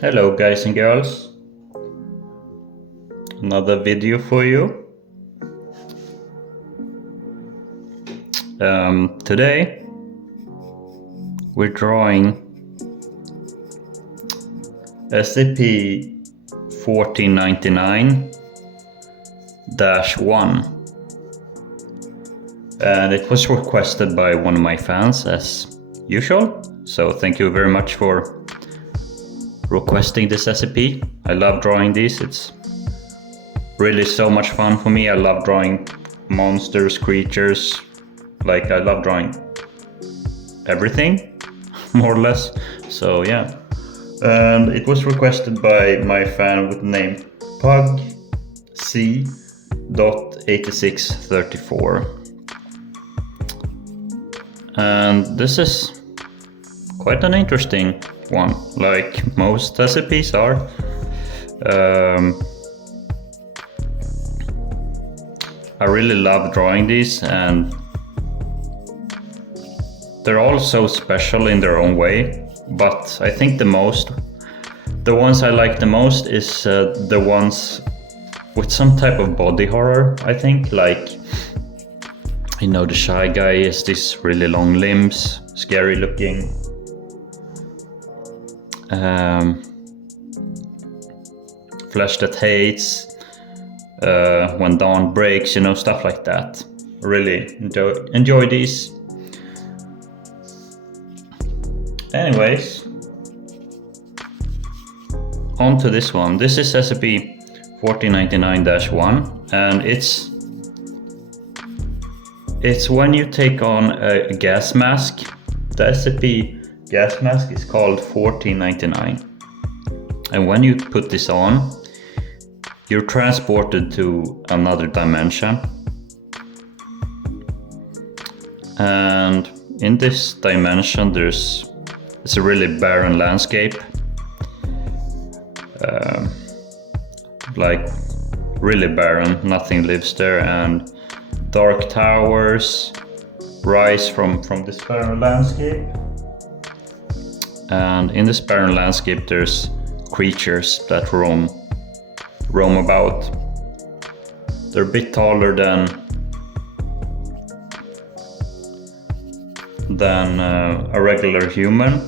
Hello guys and girls, another video for you. Today we're drawing SCP-1499-1, and it was requested by one of my fans as usual, so thank you very much for requesting this SCP. I love drawing these, it's really so much fun for me. I love drawing monsters, creatures, like I love drawing everything, more or less. So yeah, and it was requested by my fan with the name pug.c.8634, and this is quite an interesting one, like most SCPs are. I really love drawing these, and they're all so special in their own way, but I think the ones I like the most is the ones with some type of body horror. I think, like, you know, the shy guy has these really long limbs, scary looking. Flesh that hates, when dawn breaks, you know, stuff like that. Really enjoy these. Anyways, on to this one. This is SCP-1499-1, and it's when you take on a gas mask. The SCP gas mask is called 1499, and when you put this on, you're transported to another dimension. And in this dimension it's a really barren landscape, like really barren, nothing lives there, and dark towers rise from this barren landscape. And in this barren landscape there's creatures that roam about. They're a bit taller than a regular human,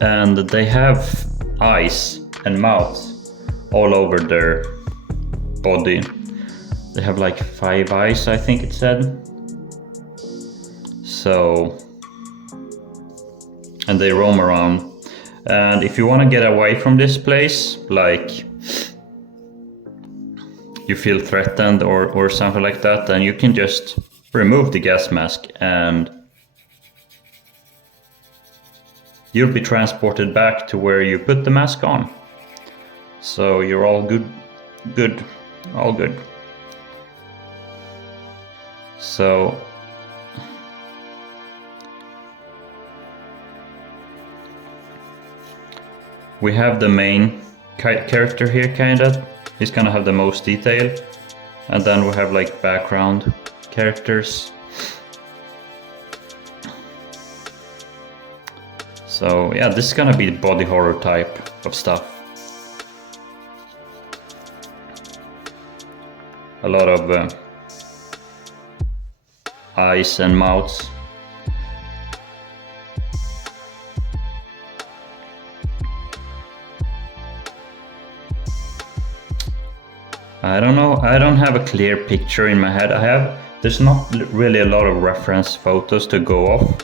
and they have eyes and mouths all over their body. They have like 5 eyes, I think it said. So, and they roam around. And if you want to get away from this place, like you feel threatened or something like that, then you can just remove the gas mask and you'll be transported back to where you put the mask on. So you're all good. So we have the main character here, kinda. He's gonna have the most detail. And then we have like background characters. So yeah, this is gonna be the body horror type of stuff. A lot of eyes and mouths. I don't know, I don't have a clear picture in my head. There's not really a lot of reference photos to go off.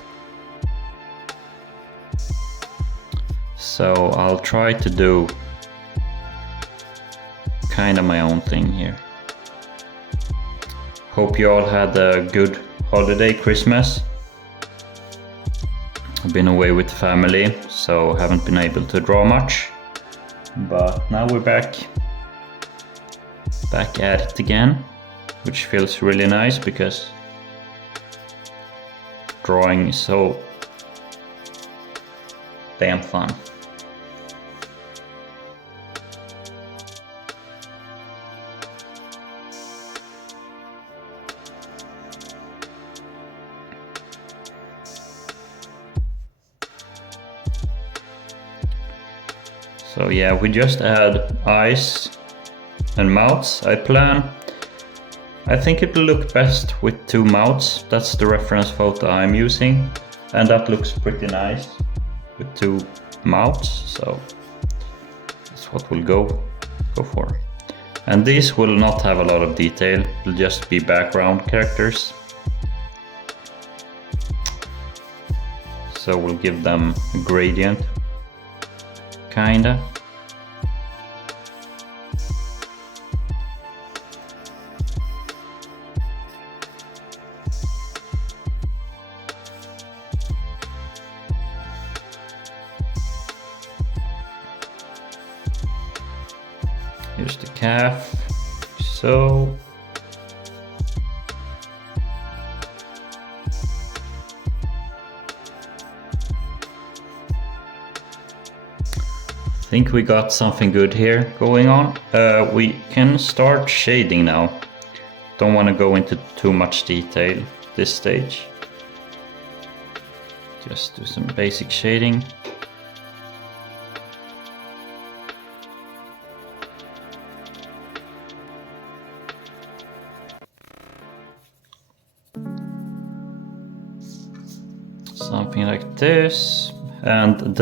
So I'll try to do kind of my own thing here. Hope you all had a good holiday, Christmas. I've been away with family, so haven't been able to draw much. But now we're back at it again, which feels really nice because drawing is so damn fun. So yeah, we just add eyes and mouths. I think it will look best with 2 mouths. That's the reference photo I'm using, and that looks pretty nice with 2 mouths. So that's what we'll go for. And these will not have a lot of detail. It'll just be background characters. So we'll give them a gradient, kinda. Here's the calf, so. I think we got something good here going on. We can start shading now. Don't want to go into too much detail this stage. Just do some basic shading. Something like this. And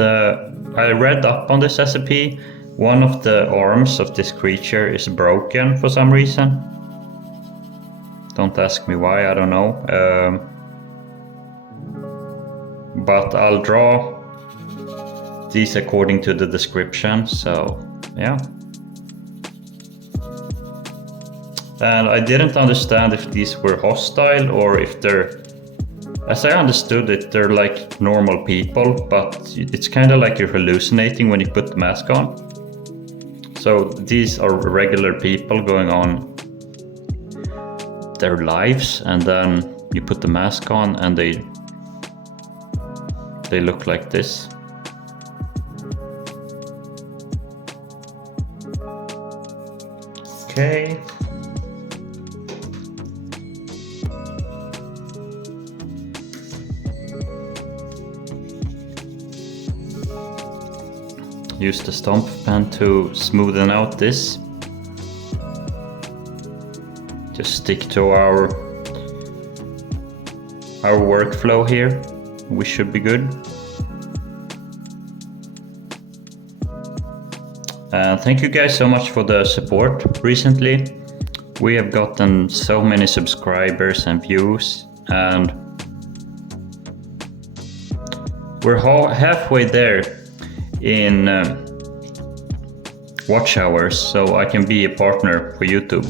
I read up on this SCP. One of the arms of this creature is broken for some reason. Don't ask me why, I don't know. But I'll draw these according to the description, so yeah. And I didn't understand if these were hostile or if they're, as I understood it, they're like normal people, but it's kind of like you're hallucinating when you put the mask on. So these are regular people going on their lives, and then you put the mask on and they look like this. Okay. Use the stomp pen to smoothen out this. Just stick to our workflow here. We should be good. Thank you guys so much for the support recently. We have gotten so many subscribers and views, and we're halfway there in watch hours, so I can be a partner for YouTube.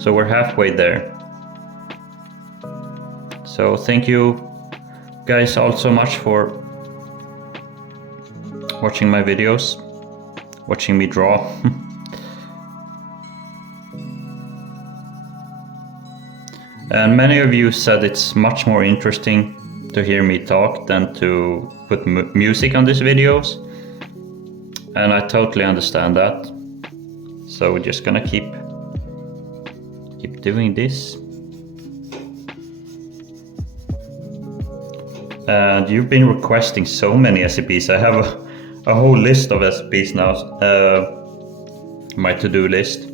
So we're halfway there. So thank you guys all so much for watching my videos, watching me draw. And many of you said it's much more interesting to hear me talk than to put music on these videos. And I totally understand that. So we're just gonna keep doing this. And you've been requesting so many SCPs. I have a whole list of SCPs now. My to-do list.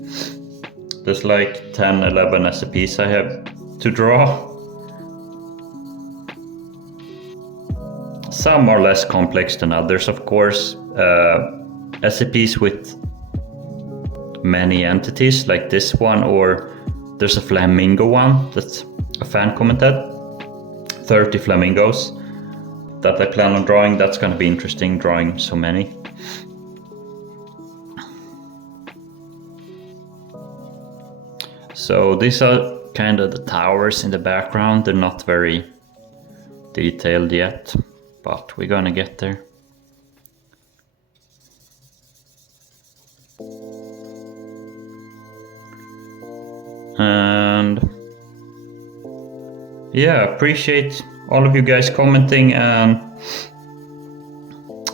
There's like 10, 11 SCPs I have to draw. Some are less complex than others, of course. SCPs with many entities, like this one, or there's a flamingo one that a fan commented. 30 flamingos that I plan on drawing. That's gonna be interesting, drawing so many. So these are kind of the towers in the background. They're not very detailed yet, but we're gonna get there. And yeah, appreciate all of you guys commenting and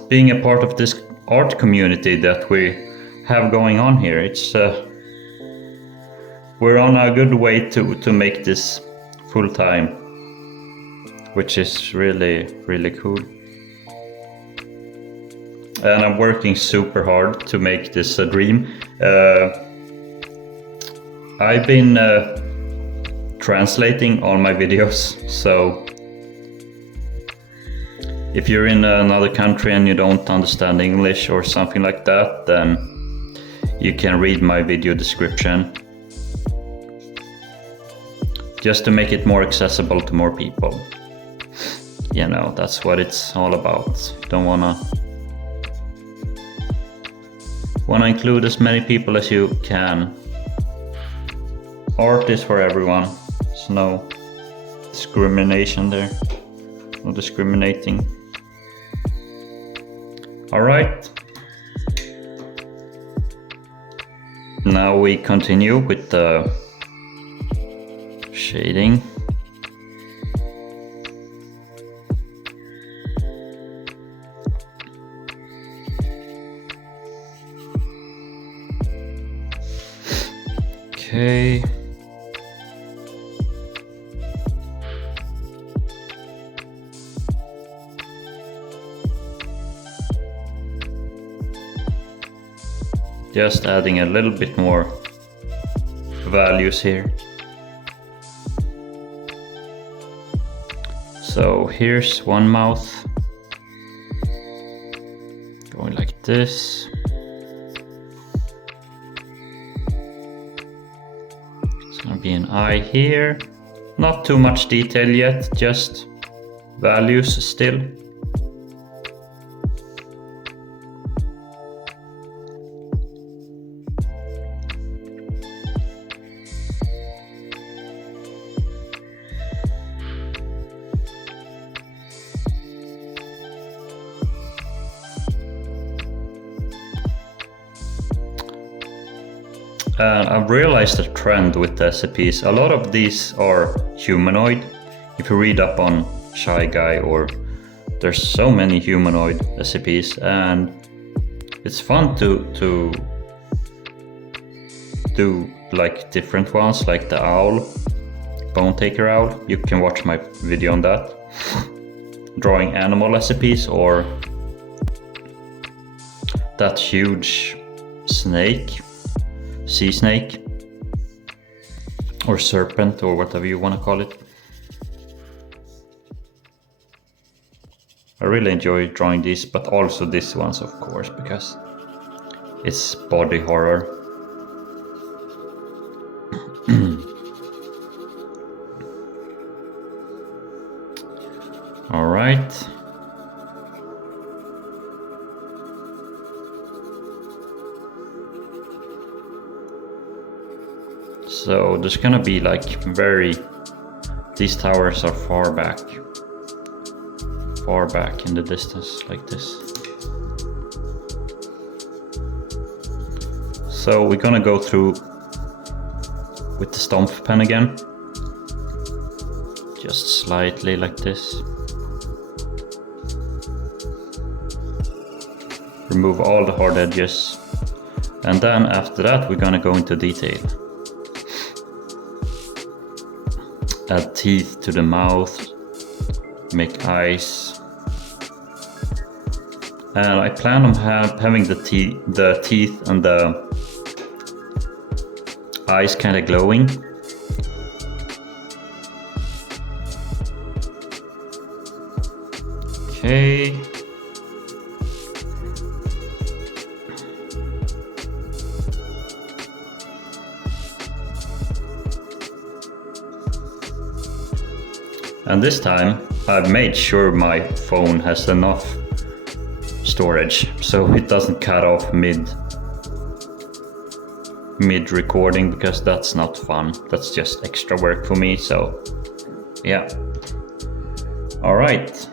being a part of this art community that we have going on here. It's we're on a good way to make this full time, which is really cool. and I'm working super hard to make this a dream. I've been translating all my videos, so if you're in another country and you don't understand English or something like that, then you can read my video description, just to make it more accessible to more people. You know, that's what it's all about. You don't wanna include as many people as you can. Art is for everyone. There's no discrimination there. No discriminating. Alright. Now we continue with the shading. Okay. Just adding a little bit more values here. So here's one mouth going like this. It's gonna be an eye here. Not too much detail yet, just values still. I've realized a trend with the SCPs. A lot of these are humanoid. If you read up on Shy Guy, or there's so many humanoid SCPs, and it's fun to do like different ones, like the owl, Bone Taker Owl. You can watch my video on that. Drawing animal SCPs, or that huge snake. Sea snake or serpent, or whatever you want to call it. I really enjoy drawing these, but also these ones, of course, because it's body horror. All right. So there's gonna be like these towers are far back in the distance, like this. So we're gonna go through with the stomp pen again, just slightly like this. Remove all the hard edges, and then after that we're gonna go into detail. Add teeth to the mouth, make eyes, and I plan on having the teeth and the eyes kind of glowing. Okay. And this time I've made sure my phone has enough storage so it doesn't cut off mid recording, because that's not fun. That's just extra work for me. So yeah. All right.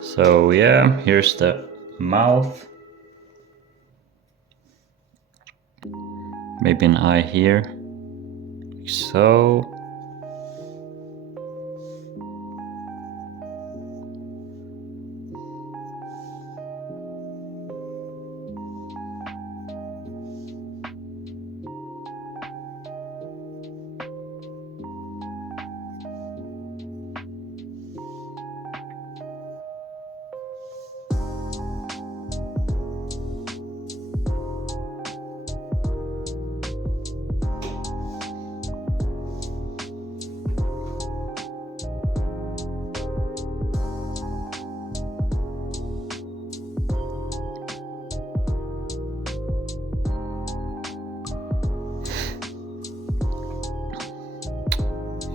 So yeah, here's the mouth. Maybe an eye here, like so.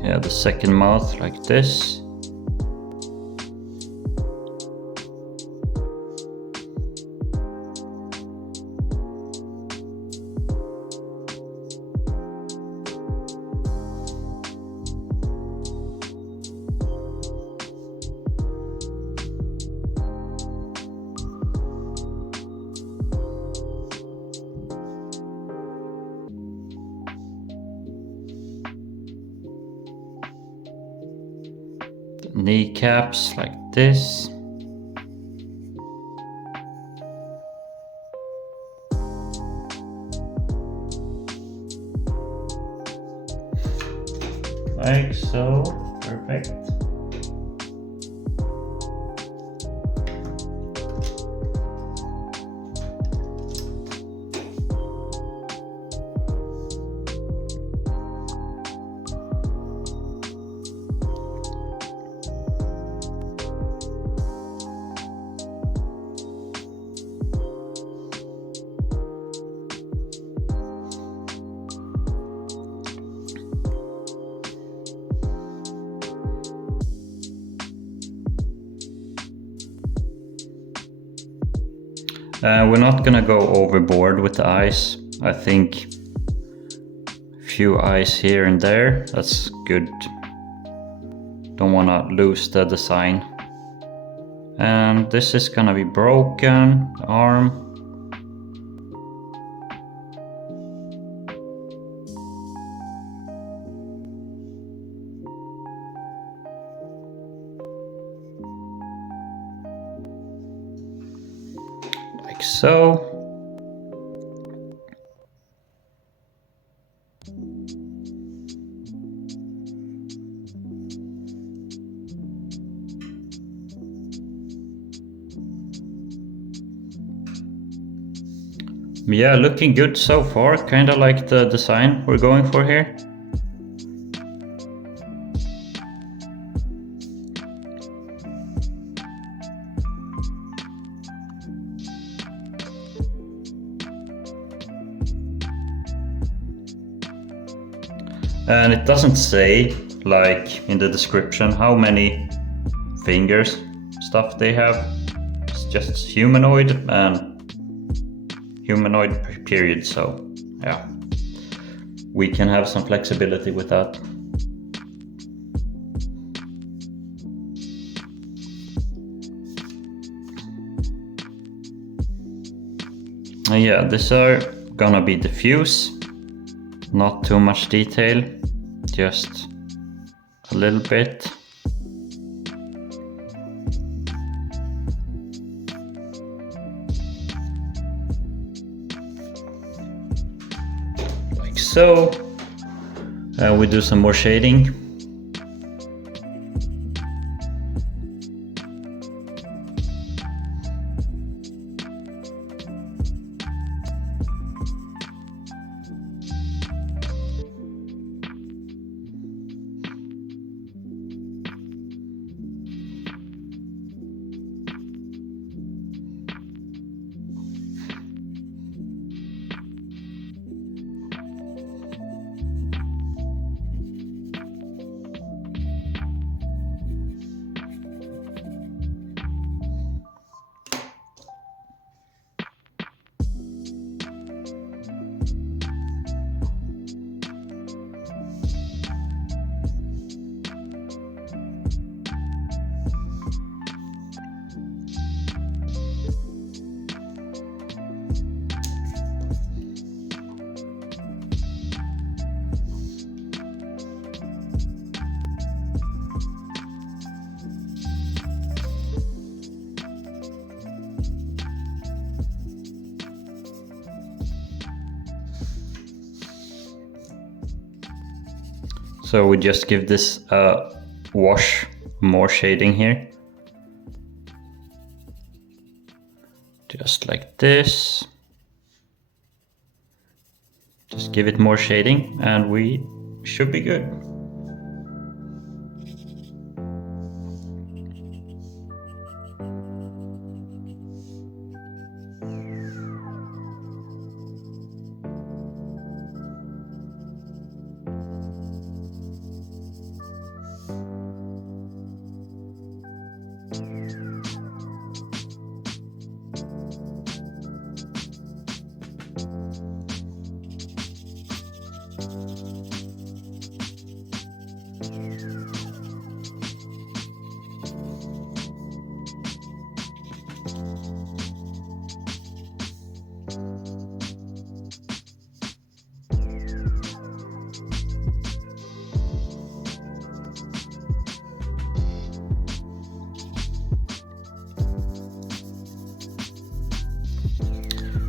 Yeah, the second mouth like this. The kneecaps like this. Like so, perfect. We're not gonna go overboard with the eyes. I think a few eyes here and there, that's good. Don't wanna lose the design. And this is gonna be broken, the arm. Like so. Yeah, looking good so far. Kind of like the design we're going for here. And it doesn't say, like in the description, how many fingers stuff they have. It's just humanoid and humanoid period, so yeah, we can have some flexibility with that. And yeah, these are gonna be diffuse, not too much detail, just a little bit. Like so. We do some more shading. So we just give this a wash, more shading here. Just like this. Just give it more shading and we should be good.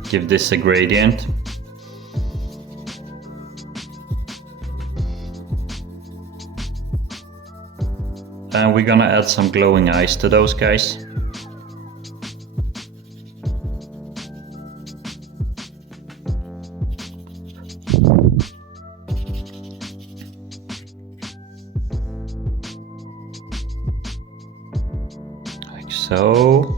Give this a gradient. And we're gonna add some glowing eyes to those guys. Like so.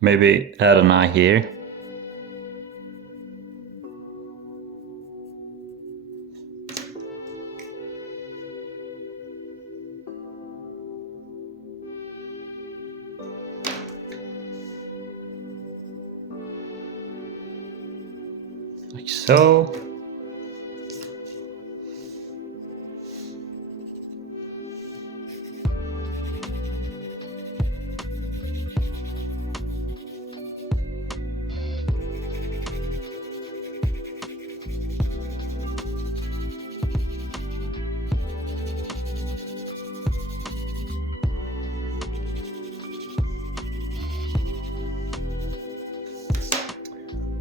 Maybe add an eye here. Like so.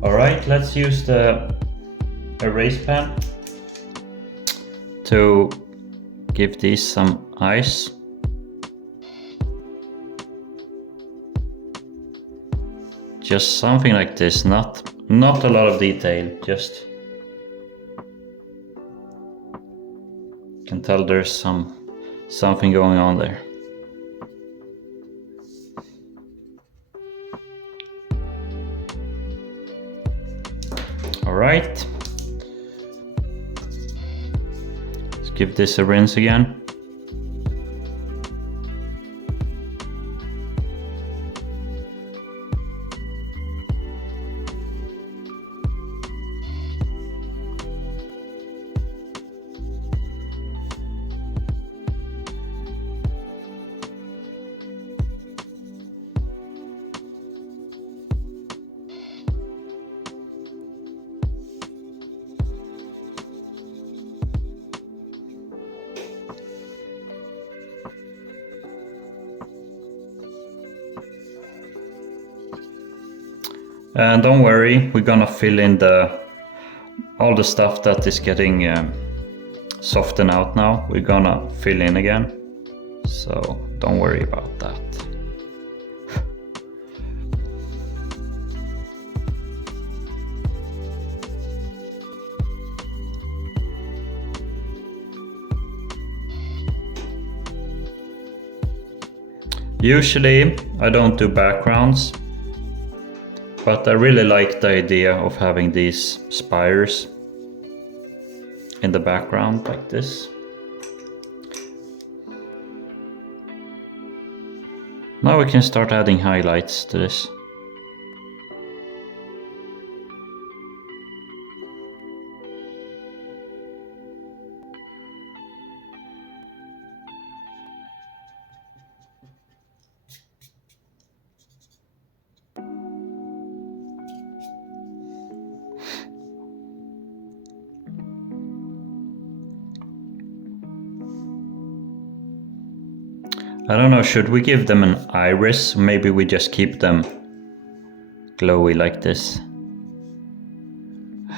Alright, let's use the erase pen to give these some eyes. Just something like this, not a lot of detail, just you can tell there's something going on there. Alright, let's give this a rinse again. And don't worry, we're gonna fill in all the stuff that is getting softened out now. We're gonna fill in again, so don't worry about that. Usually I don't do backgrounds, but I really like the idea of having these spires in the background like this. Now we can start adding highlights to this. I don't know, should we give them an iris? Maybe we just keep them glowy like this.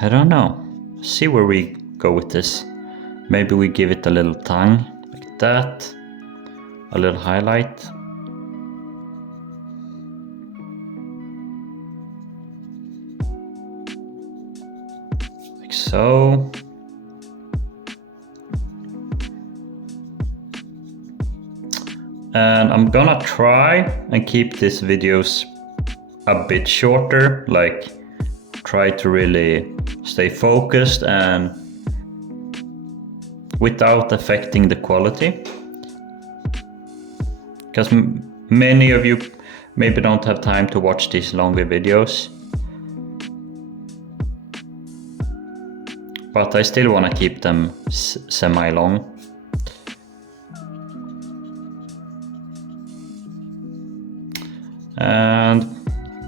I don't know. See where we go with this. Maybe we give it a little tongue like that. A little highlight. Like so. And I'm gonna try and keep these videos a bit shorter, like try to really stay focused and without affecting the quality. Because many of you maybe don't have time to watch these longer videos. But I still want to keep them semi-long. And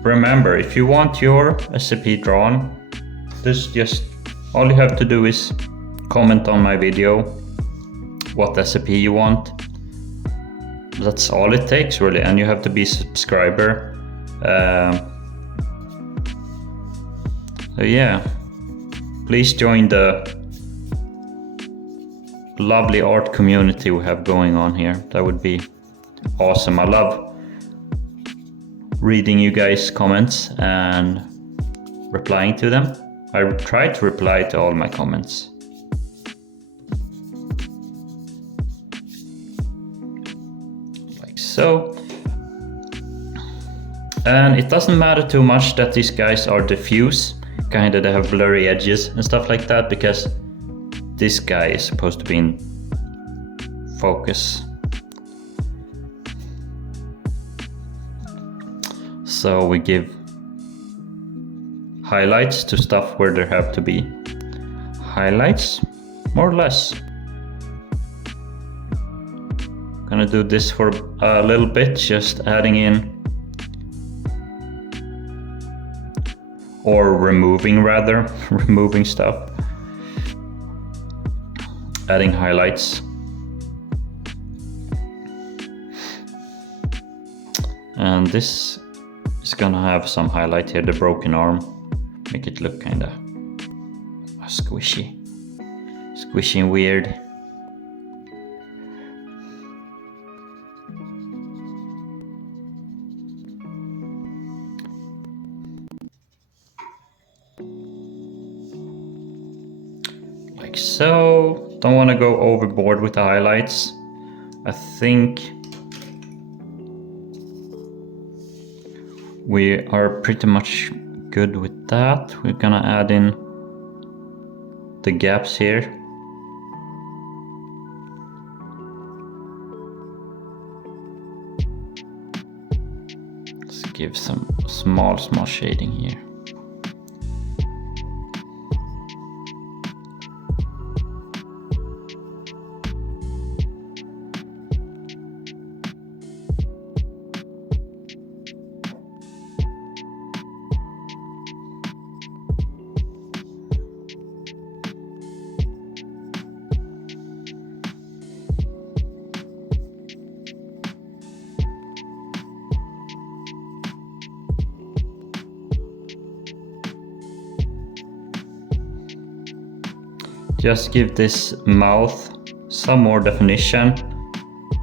remember, if you want your SCP drawn, just all you have to do is comment on my video what SCP you want. That's all it takes really, and you have to be a subscriber. So yeah, please join the lovely art community we have going on here. That would be awesome. I love reading you guys' comments and replying to them. I try to reply to all my comments. Like so. And it doesn't matter too much that these guys are diffuse, kinda they have blurry edges and stuff like that, because this guy is supposed to be in focus. So we give highlights to stuff where there have to be highlights, more or less. Gonna do this for a little bit, just adding in, or removing rather, removing stuff. Adding highlights. And this is gonna have some highlight here, the broken arm. Make it look kinda squishy. Squishy and weird. Like so. Don't wanna go overboard with the highlights. I think we are pretty much good with that. We're gonna add in the gaps here. Let's give some small shading here. Just give this mouth some more definition.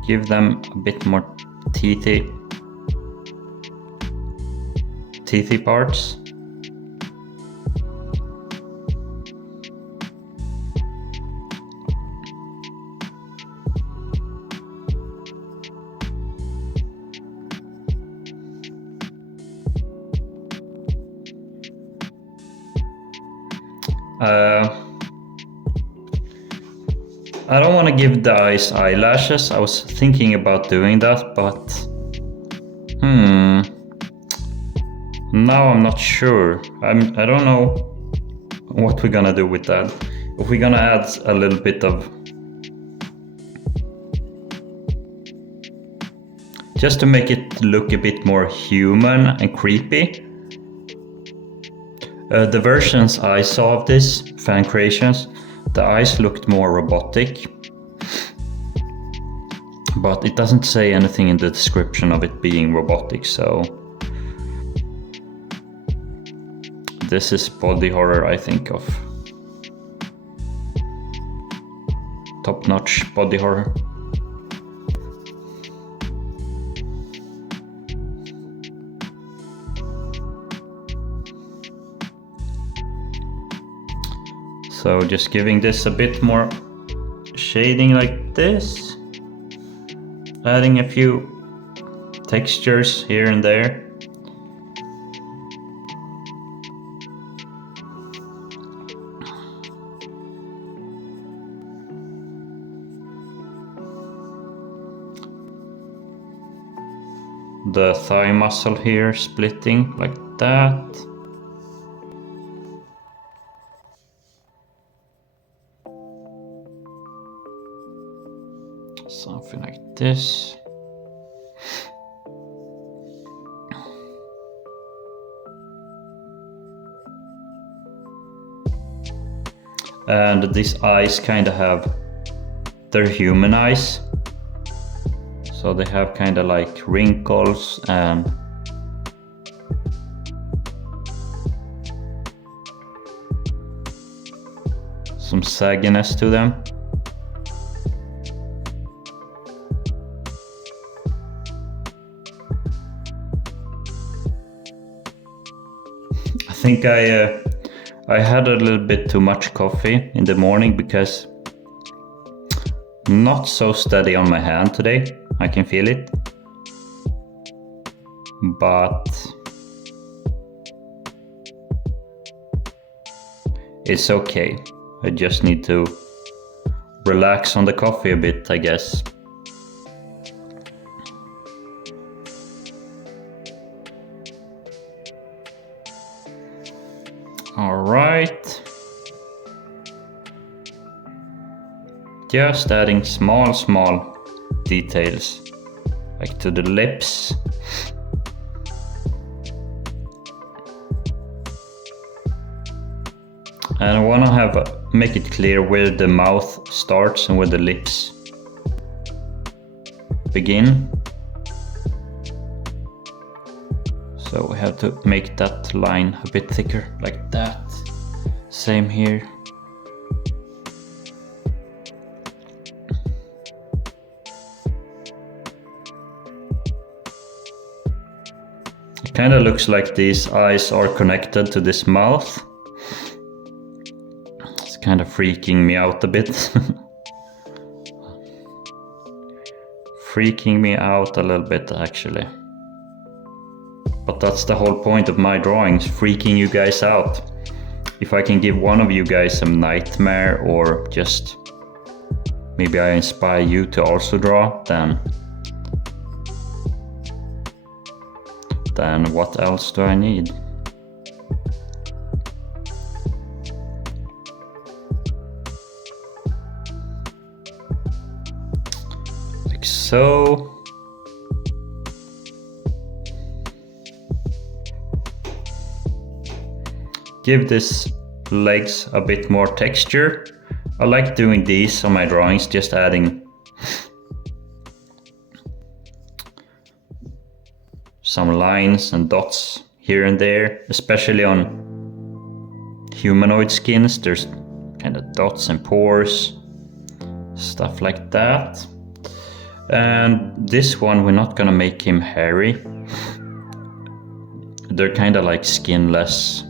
give them a bit more teethy parts. I don't want to give the eyes eyelashes. I was thinking about doing that, but now I'm not sure. I don't know what we're gonna do with that. If we're gonna add a little bit of, just to make it look a bit more human and creepy. The versions I saw of this, fan creations, the eyes looked more robotic, but it doesn't say anything in the description of it being robotic, so this is body horror, I think, of top-notch body horror. So just giving this a bit more shading like this, adding a few textures here and there. The thigh muscle here splitting like that. Something like this. And these eyes kind of have, they're human eyes. So they have kind of like wrinkles and some sagginess to them. I think I had a little bit too much coffee in the morning because I'm not so steady on my hand today. I can feel it, but it's okay. I just need to relax on the coffee a bit, I guess. All right. Just adding small details, like to the lips. And I want to make it clear where the mouth starts and where the lips begin. So we have to make that line a bit thicker, like that. Same here. It kind of looks like these eyes are connected to this mouth. It's kind of freaking me out a bit. Freaking me out a little bit, actually. But that's the whole point of my drawings, freaking you guys out. If I can give one of you guys some nightmare, or just maybe I inspire you to also draw, then what else do I need? Like so. Give this legs a bit more texture. I like doing these on my drawings, just adding some lines and dots here and there, especially on humanoid skins. There's kind of dots and pores, stuff like that. And this one, we're not gonna make him hairy. They're kind of like skinless.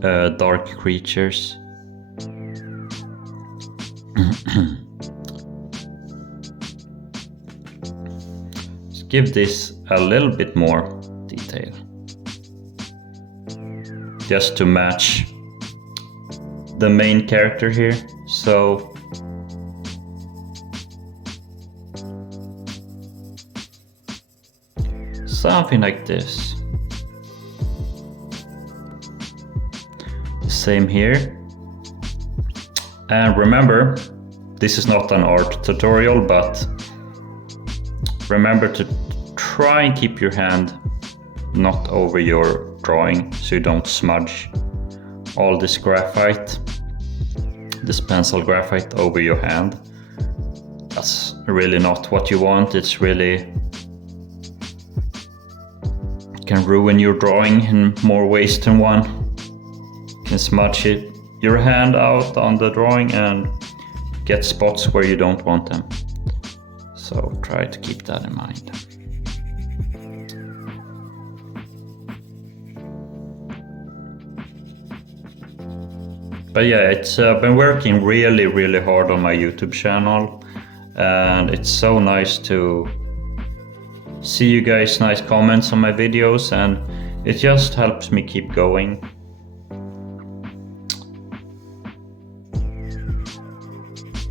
Dark creatures. Let's give this a little bit more detail, just to match the main character here. So something like this. Same here. And remember, this is not an art tutorial, but remember to try and keep your hand not over your drawing so you don't smudge all this graphite, this pencil graphite over your hand. That's really not what you want. It's really can ruin your drawing in more ways than one. You can smudge your hand out on the drawing and get spots where you don't want them. So try to keep that in mind. But yeah, it's been working really hard on my YouTube channel, and it's so nice to see you guys' nice comments on my videos, and it just helps me keep going.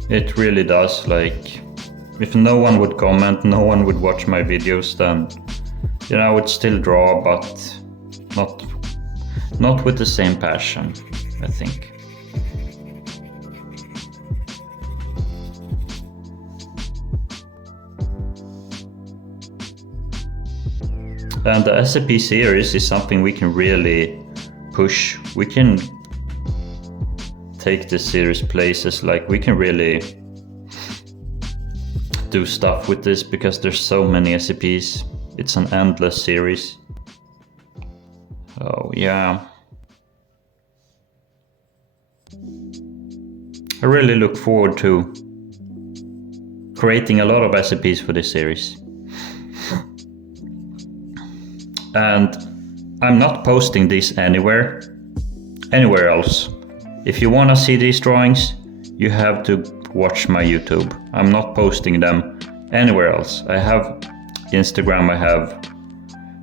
It really does. Like, if no one would comment, no one would watch my videos, then I would still draw, but not with the same passion, I think. And the SCP series is something we can really push. We can take this series places, like we can really do stuff with this because there's so many SCPs. It's an endless series. Oh yeah. I really look forward to creating a lot of SCPs for this series. And I'm not posting this anywhere else. If you want to see these drawings, you have to watch my YouTube. I'm not posting them anywhere else. I have Instagram, I have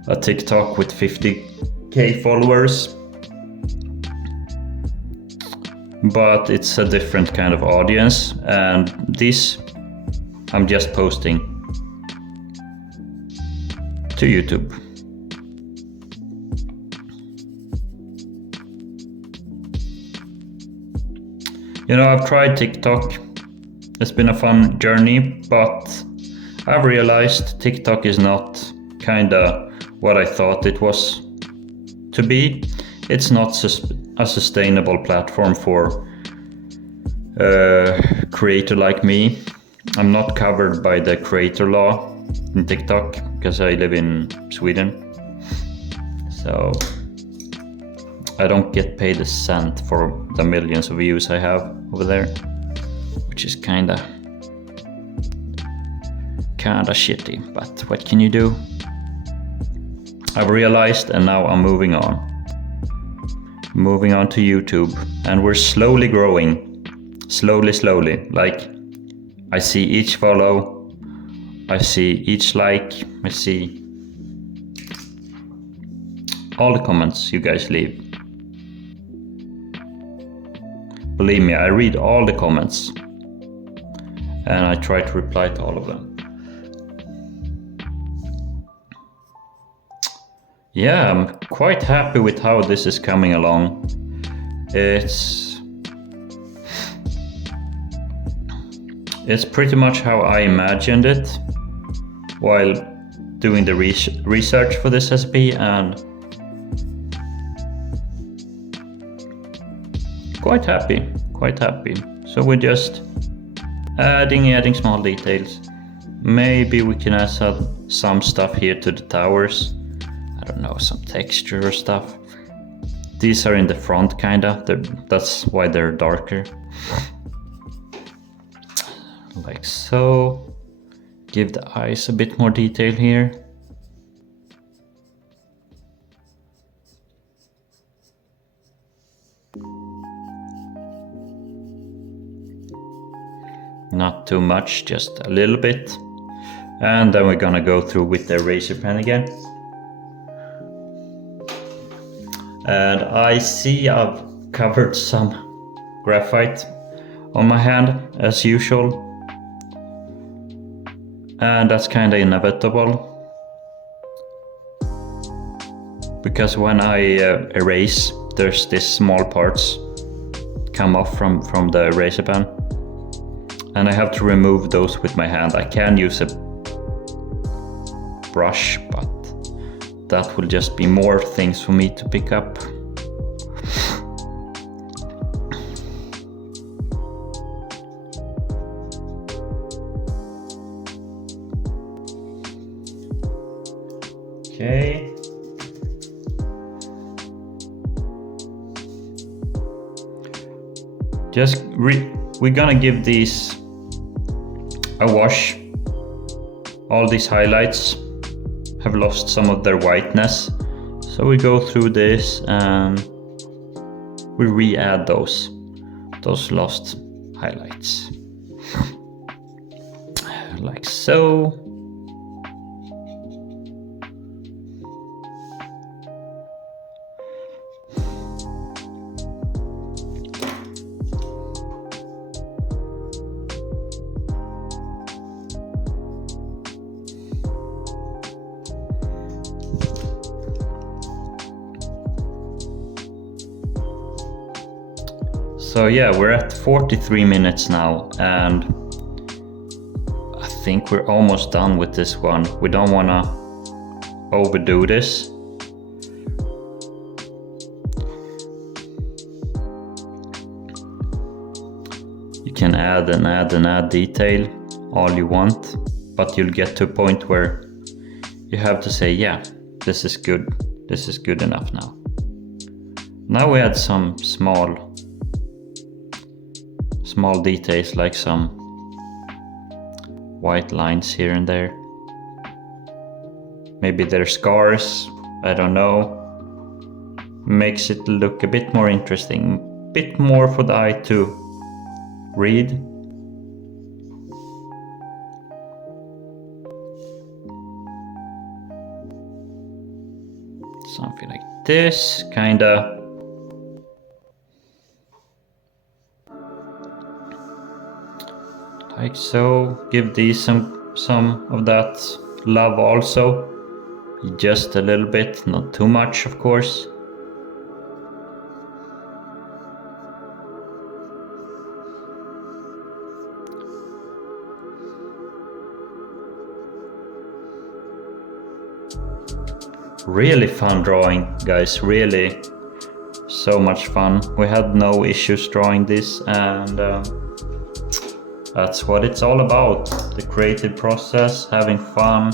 a TikTok with 50k followers, but it's a different kind of audience, and this I'm just posting to YouTube. I've tried TikTok. It's been a fun journey, but I've realized TikTok is not kinda what I thought it was to be. It's not a sustainable platform for a creator like me. I'm not covered by the creator law in TikTok because I live in Sweden. So I don't get paid a cent for the millions of views I have over there, which is kinda shitty, but what can you do? I've realized, and now I'm moving on to YouTube, and we're slowly growing, slowly. Like, I see each follow, I see each like, I see all the comments you guys leave. Believe me, I read all the comments and I try to reply to all of them. Yeah, I'm quite happy with how this is coming along. It's pretty much how I imagined it while doing the research for this SCP, and quite happy. So we're just adding small details. Maybe we can add some stuff here to the towers. I don't know, some texture or stuff. These are in the front kinda, that's why they're darker. Like so. Give the eyes a bit more detail here. Not too much, just a little bit. And then we're gonna go through with the eraser pen again. And I see I've covered some graphite on my hand as usual. And that's kinda inevitable. Because when I erase, there's these small parts come off from the eraser pen. And I have to remove those with my hand. I can use a brush, but that will just be more things for me to pick up. Okay. We're gonna give these a wash. All these highlights have lost some of their whiteness, so we go through this and we re-add those lost highlights like so. So yeah, we're at 43 minutes now, and I think we're almost done with this one. We don't want to overdo this. You can add and add and add detail all you want, but you'll get to a point where you have to say, yeah, this is good. This is good enough now. Now we add some small details, like some white lines here and there. Maybe they're scars, I don't know. Makes it look a bit more interesting, a bit more for the eye to read. Something like this, kinda. Like so. Give these some of that love also. Just a little bit, not too much, of course. Really fun drawing, guys, really so much fun. We had no issues drawing this, and that's what it's all about. The creative process, having fun,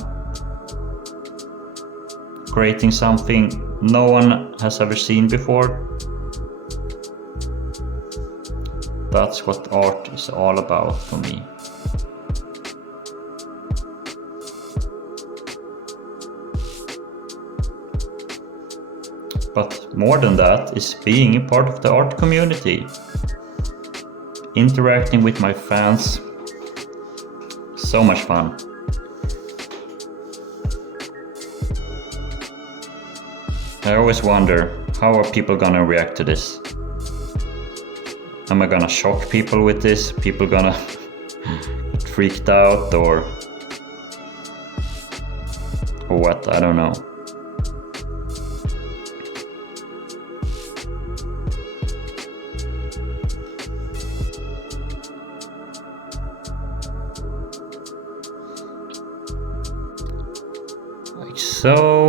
creating something no one has ever seen before. That's what art is all about for me. But more than that is being a part of the art community. Interacting with my fans. So much fun. I always wonder, how are people gonna react to this? Am I gonna shock people with this? People gonna get freaked out or what? I don't know. Like so.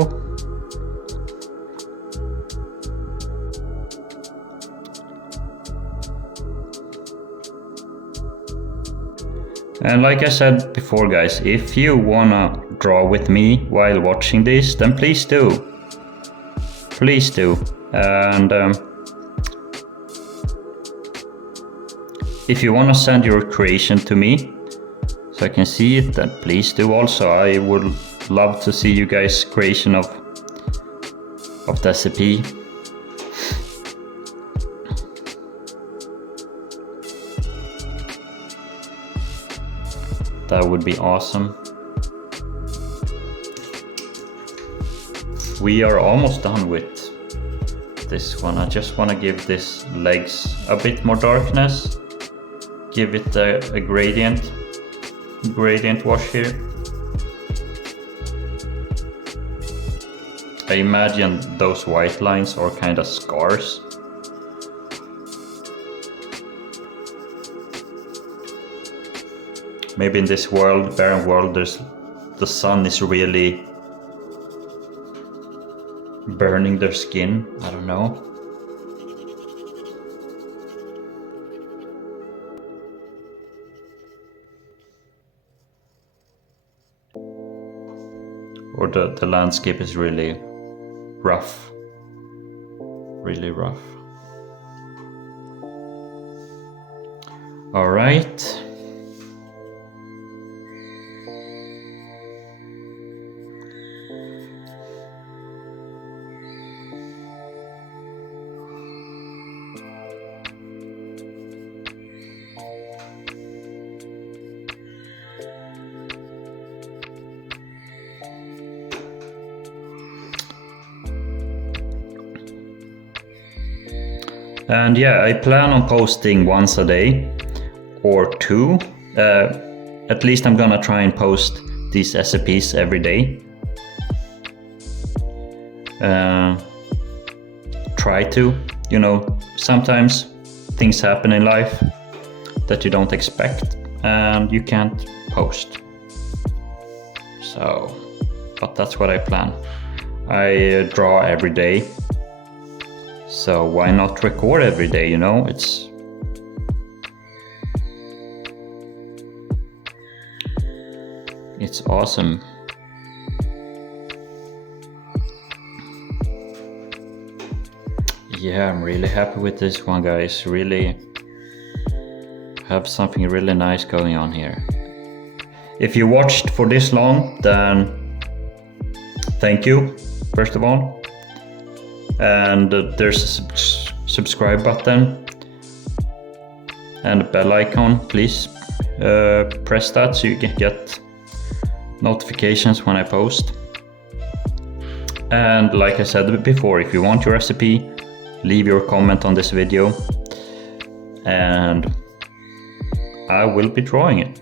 And like I said before, guys, if you wanna draw with me while watching this, then please do. Please do. And if you want to send your creation to me so I can see it, then please do also. I would love to see you guys' creation of the SCP. That would be awesome. We are almost done with this one. I just want to give this legs a bit more darkness. Give it a gradient wash here. I imagine those white lines are kind of scars. Maybe in this world, barren world, the sun is really burning their skin. I don't know. Or the landscape is really rough. Really rough. All right. And yeah, I plan on posting once a day or two. At least I'm gonna try and post these SCPs every day. Try to, you know, sometimes things happen in life that you don't expect and you can't post. So, but that's what I plan. I draw every day. So why not record every day, you know? It's awesome. Yeah, I'm really happy with this one, guys. Really have something really nice going on here. If you watched for this long, then thank you, first of all. And there's a subscribe button and a bell icon. Please press that so you can get notifications when I post. And like I said before, if you want your recipe, leave your comment on this video and I will be drawing it.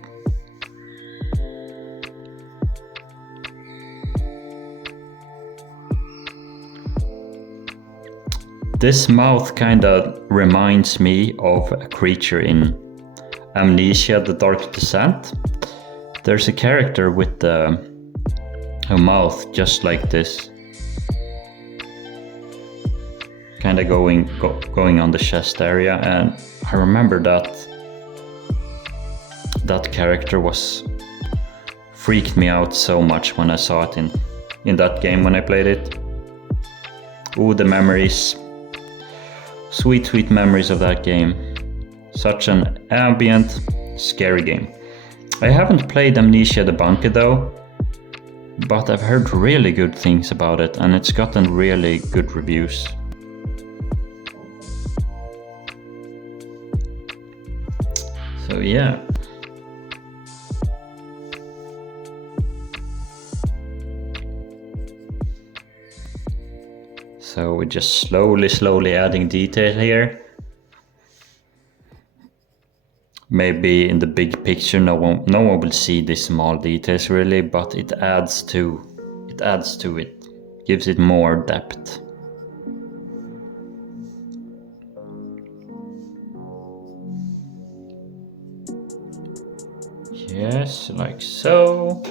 This mouth kinda reminds me of a creature in Amnesia: The Dark Descent. There's a character with a mouth just like this. Kinda going on the chest area, and I remember that character freaked me out so much when I saw it in that game when I played it. Ooh, the memories. Sweet memories of that game. Such an ambient, scary game. I haven't played Amnesia the Bunker though, but I've heard really good things about it and it's gotten really good reviews. So yeah. So we're just slowly adding detail here. Maybe in the big picture no one will see these small details really, but it adds to it. Gives it more depth. Yes, like so.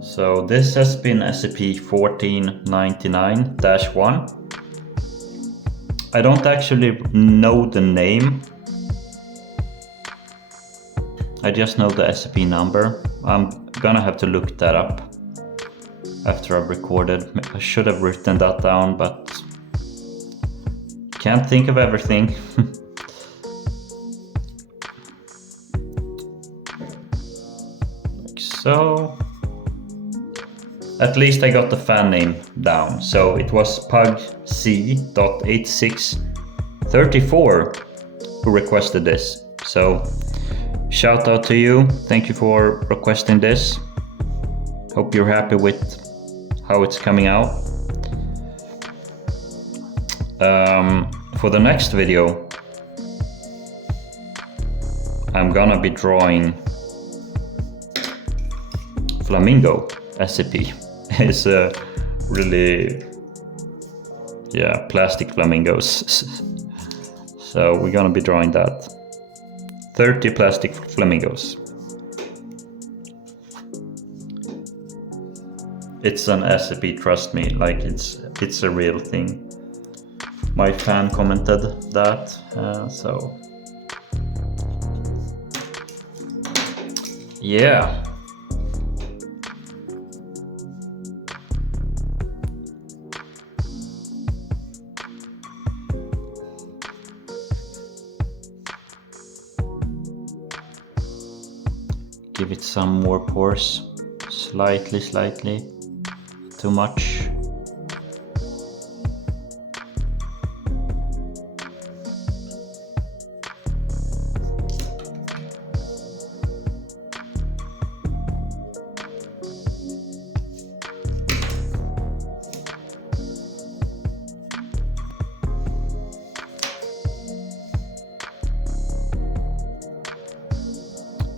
So this has been SCP-1499-1. I don't actually know the name. I just know the SCP number. I'm gonna have to look that up. after I've recorded. I should have written that down, but can't think of everything. Like so. At least I got the fan name down. So it was pugc.8634 who requested this. So shout out to you. Thank you for requesting this. Hope you're happy with how it's coming out. For the next video, I'm gonna be drawing flamingo SCP. It's a really, yeah, plastic flamingos. So we're gonna be drawing that. 30 plastic flamingos. It's an SCP, trust me, like it's a real thing. My fan commented that, so yeah. Give it some more pores, slightly, too much.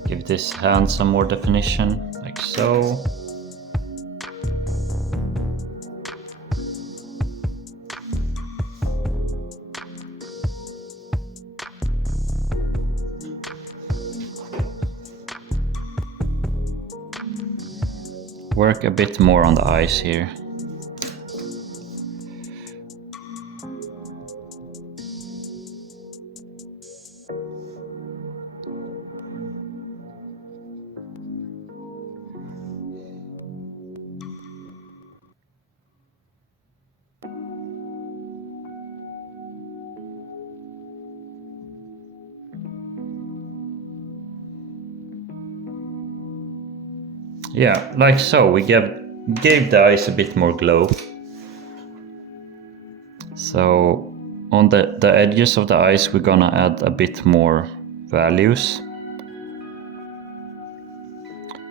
Give this hand some more definition, like so. Work a bit more on the eyes here. Yeah, like so. We gave the eyes a bit more glow. So on the edges of the eyes, we're gonna add a bit more values,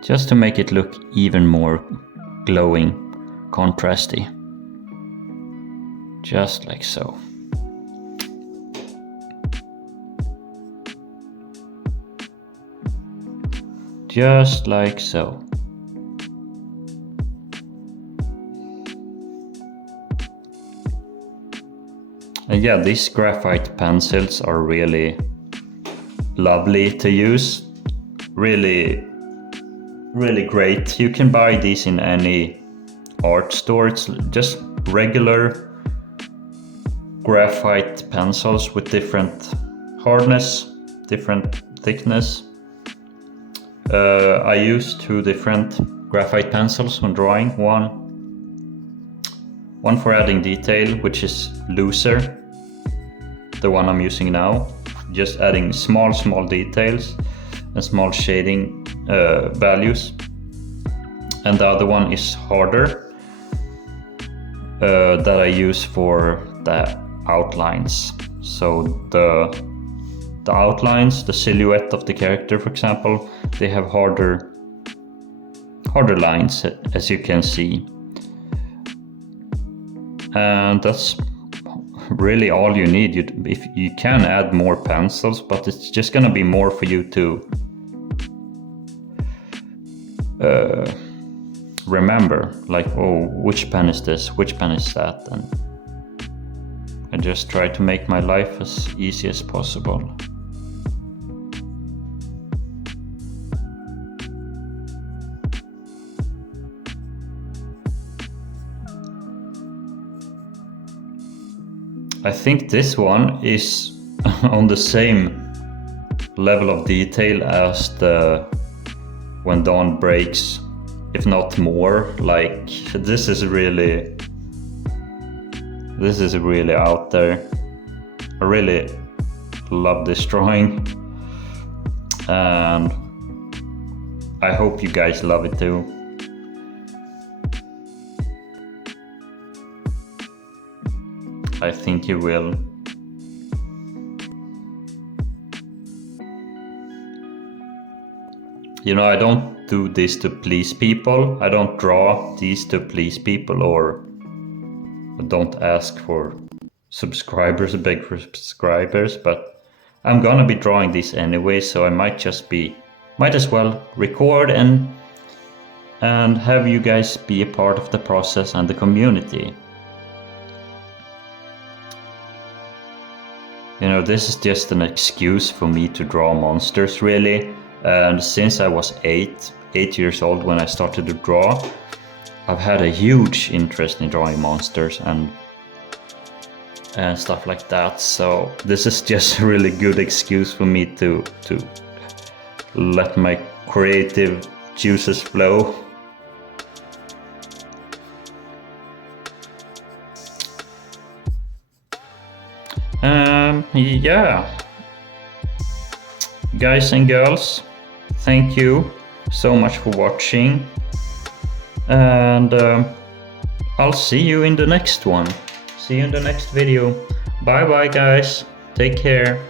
just to make it look even more glowing, contrasty. Just like so. Just like so. And yeah, these graphite pencils are really lovely to use. Really great. You can buy these in any art store. It's just regular graphite pencils with different hardness, different thickness. I use 2 different graphite pencils when drawing. One for adding detail, which is looser, the one I'm using now, just adding small details and small shading values. And the other one is harder, that I use for the outlines. So the outlines, the silhouette of the character, for example, they have harder lines, as you can see. And that's really all you need. If you can add more pencils, but it's just gonna be more for you to remember, like, oh, which pen is this, which pen is that, and I just try to make my life as easy as possible. I think this one is on the same level of detail as the When Dawn Breaks if not more. Like, this is really out there. I really love this drawing, and I hope you guys love it too. I think you will. You know, I don't do this to please people. I don't draw these to please people, or don't ask for subscribers, beg for subscribers, but I'm gonna be drawing this anyway, so I might as well record and have you guys be a part of the process and the community. You know, this is just an excuse for me to draw monsters, really. And since I was 8 years old when I started to draw, I've had a huge interest in drawing monsters and stuff like that. So this is just a really good excuse for me to let my creative juices flow. Yeah, guys and girls, thank you so much for watching, and I'll see you in the next one. See you in the next video. Bye bye, guys. Take care.